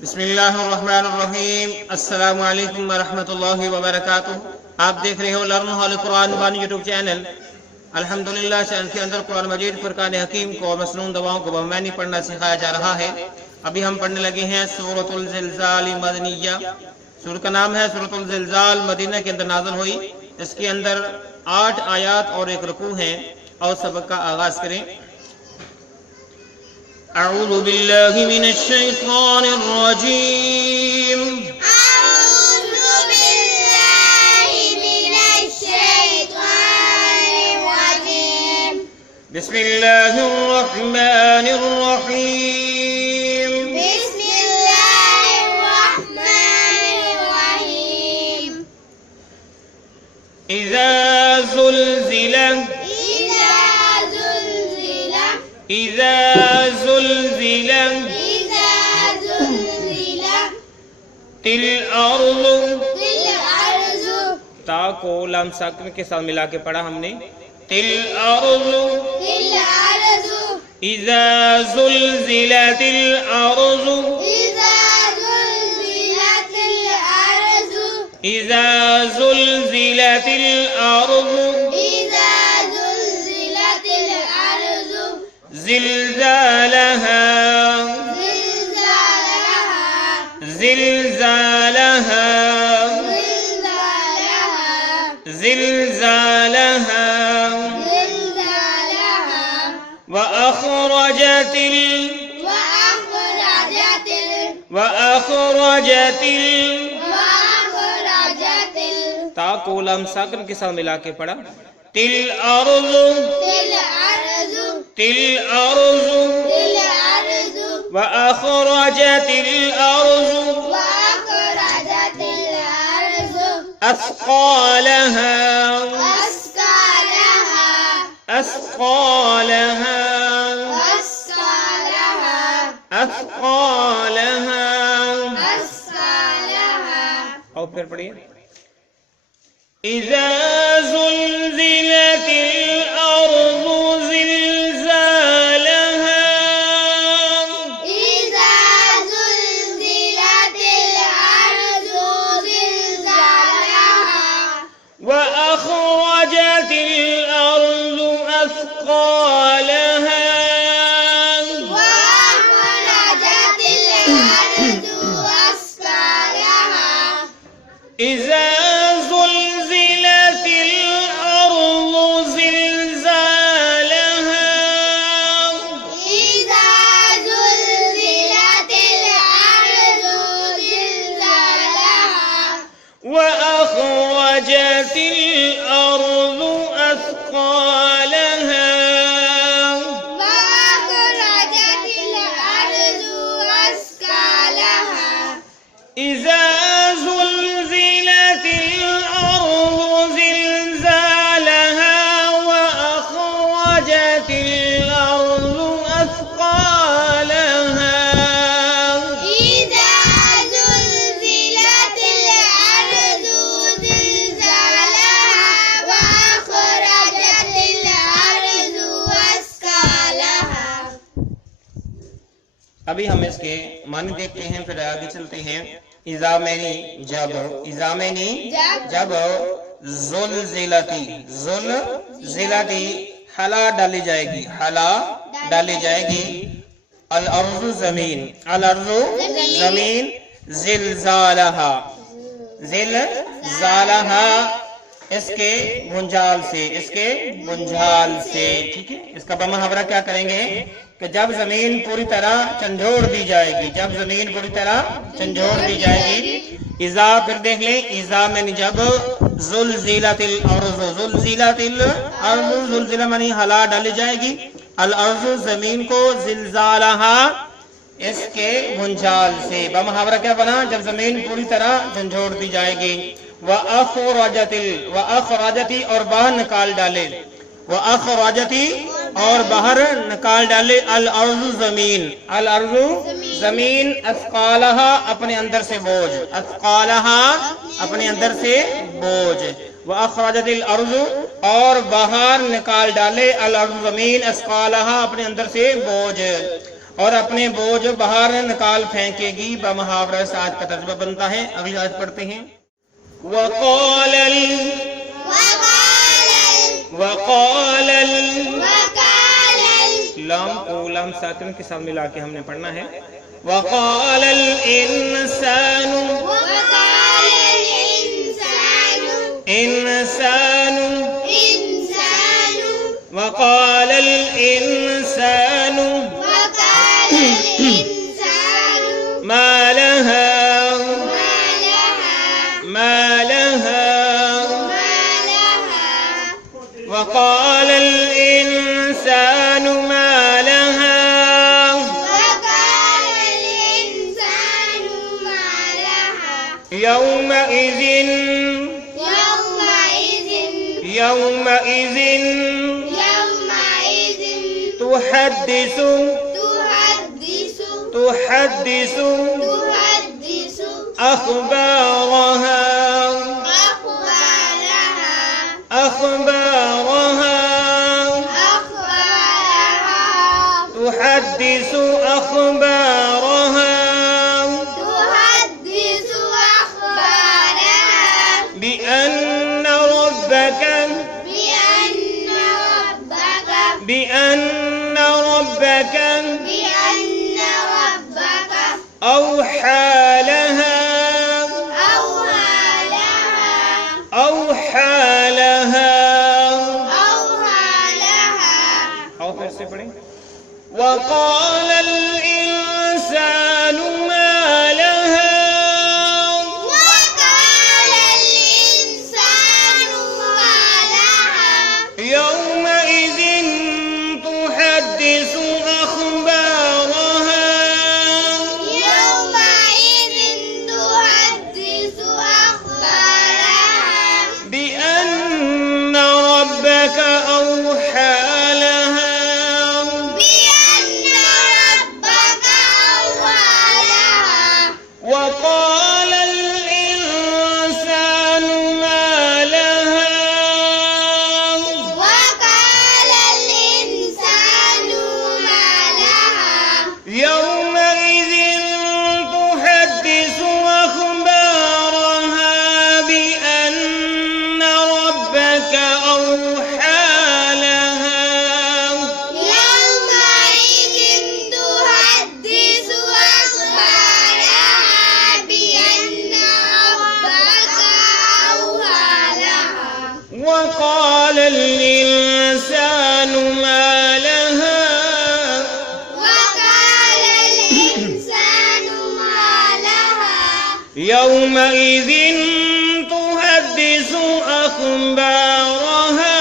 बिस्मिल्लाहिर्रहमानिर्रहीम। अस्सलामु अलैकुम वरहमतुल्लाहि वबरकातुहू। आप देख रहे हो learn hall Quran one YouTube channel. अल्हम्दुलिल्लाह चैनल के अंदर कुरान मजीद फुरकान हकीम को और मसनून दवाओं को बमानी पढ़ना सिखाया जा रहा है। अभी हम पढ़ने लगे हैं सूरतुल ज़िलज़ाल मदनिया। सूरत का नाम है सूरतुल ज़िलज़ाल, मदीना के अंदर नाज़िल हुई। इसके अंदर 8 आयात और 1 रुकू हैं। और सबक का आगाज करें। अऊज़ु बिल्लाहि मिनश शैतानिर रजीम। अऊज़ु बिल्लाहि मिनश शैतानिर रजीम। बिस्मिल्लाहिर रहमानिर रहीम। बिस्मिल्लाहिर रहमानिर रहीम। इज़ा ज़ुलज़िला इज़ा ज़ुलज़िला इज़ा ज़ुलज़िला इज़ा ज़ुलज़िला तिल अर्ज़ु। तिल अर्ज़ु ता को लाम साकिन के साथ मिला के पढ़ा हमने। तिल अर्ज़ु तिल अर्ज़ु इज़ा ज़ुलज़िलतिल अर्ज़ु इज़ा ज़ुलज़िलतिल अर्ज़ु इज़ा ज़ुलज़िलतिल अर्ज़ु इज़ा ज़ुलज़िलतिल अर्ज़ु ज़िलज़ालहा ज़िलज़ालहा ज़िलज़ालहा ज़िलज़ालहा ज़िलज़ालहा व अख़रजतिल ता को लाम साकिन के साथ मिला के पढ़ा। तिल अर्ज़ु तिल अर्ज़ु व अख़रजतिल अर्ज़ु अस्क़ालहा अस्क़ालहा अस्क़ालहा। और फिर पढ़िए। इज़ा ज़ुलज़िलतिल अर्ज़ु ज़िलज़ालहा व अख़रजतिल अर्ज़ु अस्क़ालहा इज़ा ज़ुलज़िलतिल अर्ज़ु ज़िलज़ालहा व अख़रजतिल अर्ज़ु अस्क़ालहा इज़ा ज़ुलज़िलतिल अर्ज़ु ज़िलज़ालहा व अख़रजतिल अर्ज़ु अस्क़ालहा अभी हम इसके मानी देखते हैं, फिर आगे चलते हैं। इज़ा मैनी जब ज़ुलज़िलती हला डाली जाएगी अल अर्ज़ु ज़मीन ज़िलज़ालहा इसके गुंजाल से ठीक है। इसका बमुहावरा क्या करेंगे कि जब जमीन पूरी तरह झंझोड़ दी जाएगी इज़ा फिर देख लें। इज़ा मैंने जब ज़ुलज़िलतिल अर्ज़ु मानी हला डाली जाएगी अल अर्ज़ु ज़मीन को ज़िलज़ालहा इसके गुंजाल से। बमुहावरा क्या बना? जब जमीन पूरी तरह झंझोड़ दी जाएगी। व अख़रजती और बाहर निकाल डाले अल अर्ज़ु ज़मीन अस्क़ालहा अपने अंदर से बोझ व अख़रजतिल अर्ज़ु और बाहर निकाल डाले अल अर्ज़ु ज़मीन अस्क़ालहा अपने अंदर से बोझ और अपने बोझ बाहर निकाल फेंकेगी। बमुहावरा से आज का तर्जुमा बनता है। अगली आयत पढ़ते हैं। वक़ालल लाम को लाम साकिन के साथ मिला के हमने पढ़ना है। वक़ालल इंसानु वक़ालल इंसानु मा लहा वक़ालल इंसानु मा लहा यौमइज़िन तुहद्दिसु अख़बारहा तुहद्दिसु अख़बारहा बिअन्न रब्बक أوحى لها أو फिर से पढ़ें। وقال الإنسان ما لها يومئذ تحدث أخبارها بأن ربك أوحى لها وقال الإنسان ما لها يومئذ تحدث أخبارها بأن ربك أوحى لها وقال الإنسان ما لها يومئذ تحدث أخبارها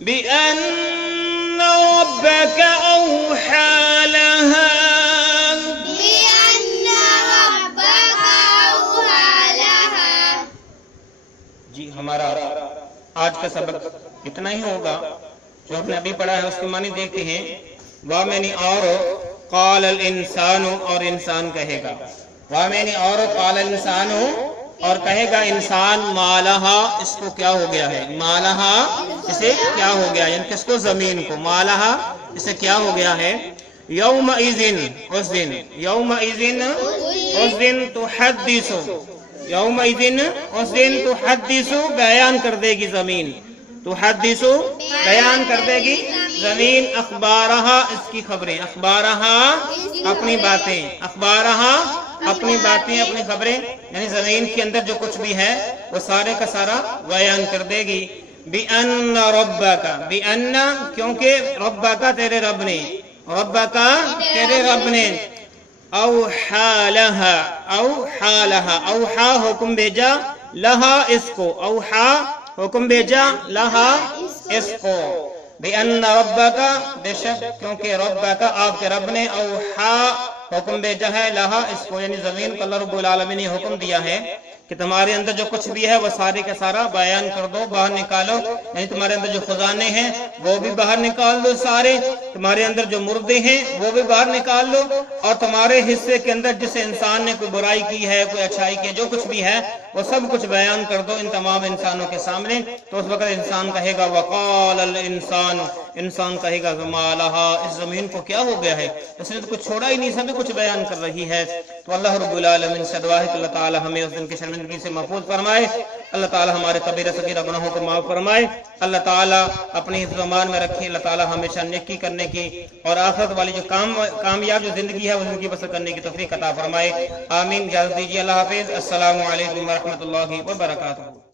بأن ربك أوحى لها जी हमारा आज का सबक इतना ही होगा। जो हमने अभी पढ़ा है उसके मानी देखते हैं। वाह मैंने और कालल इंसानु और इंसान कहेगा। वाह मैंने और कालल इंसानु और कहेगा इंसान मालहा इसको क्या हो गया है। मालहा इसे क्या हो गया यानी किसको जमीन को। मालहा इसे क्या हो गया है। यौमइज़िन उस दिन तुहद्दिसु यौमइज़िन उस दिन तुहद्दिसु बयान कर देगी जमीन। तुहद्दिसु बयान कर देगी जमीन अखबारहा इसकी खबरें। अखबारहा अपनी बातें। अखबारहा अपनी बातें अपनी खबरें यानी जमीन के अंदर जो कुछ भी है वो सारे का सारा बयान कर देगी। बिअन्न रब्बका बिअन्न क्योंकि रब्बका तेरे रब ने। रब्बका तेरे रब ने औहा लहा औहा हुक्म भेजा लहा इसको। औहा हुक्म भेजा लहा इसको। बिअन्न रब्बका बेशक क्योंकि रब्बका आपके रब ने औहा हुक्म भेजा है लहा, इसको यानी जमीन को अल्लाह रब्बुल आलमीन ने हुक्म दिया है कि तुम्हारे अंदर जो कुछ भी है वो सारे का सारा बयान कर दो, बाहर निकालो। यानी तुम्हारे अंदर जो खजाने हैं वो भी बाहर निकाल दो सारे, तुम्हारे अंदर जो मुर्दे हैं वो भी बाहर निकाल लो, और तुम्हारे हिस्से के अंदर जिस इंसान ने कोई बुराई की है, कोई अच्छाई की है, जो कुछ भी है वो सब कुछ बयान कर दो इन तमाम इंसानों के सामने। तो उस वक्त इंसान कहेगा वक़ाल अल इंसान, इंसान कहेगा मालहा, इस जमीन को क्या हो गया है, इसने तो कुछ छोड़ा ही नहीं, सभी कुछ बयान कर रही है। तो अल्लाह रब्बुल आलमीन से दुआ है कि अल्लाह ताला हमें उस दिन की शर्मिंदगी से महफूज फरमाए, अल्लाह ताला हमारे कबीरा सगीरा गुनाहों को माफ फरमाए, अल्लाह ताला अपनी ज़ुबान में रखे, अल्लाह ताला हमेशा नेकी करने की और आखिरत वाली जो कामयाब जो जिंदगी है वो जिंदगी बसर करने की तौफीक अता फरमाए। आमीन। इजाज़त दीजिए, अल्लाह हाफिज़। अस्सलामु अलैकुम व रहमतुल्लाहि व बरकातुहू।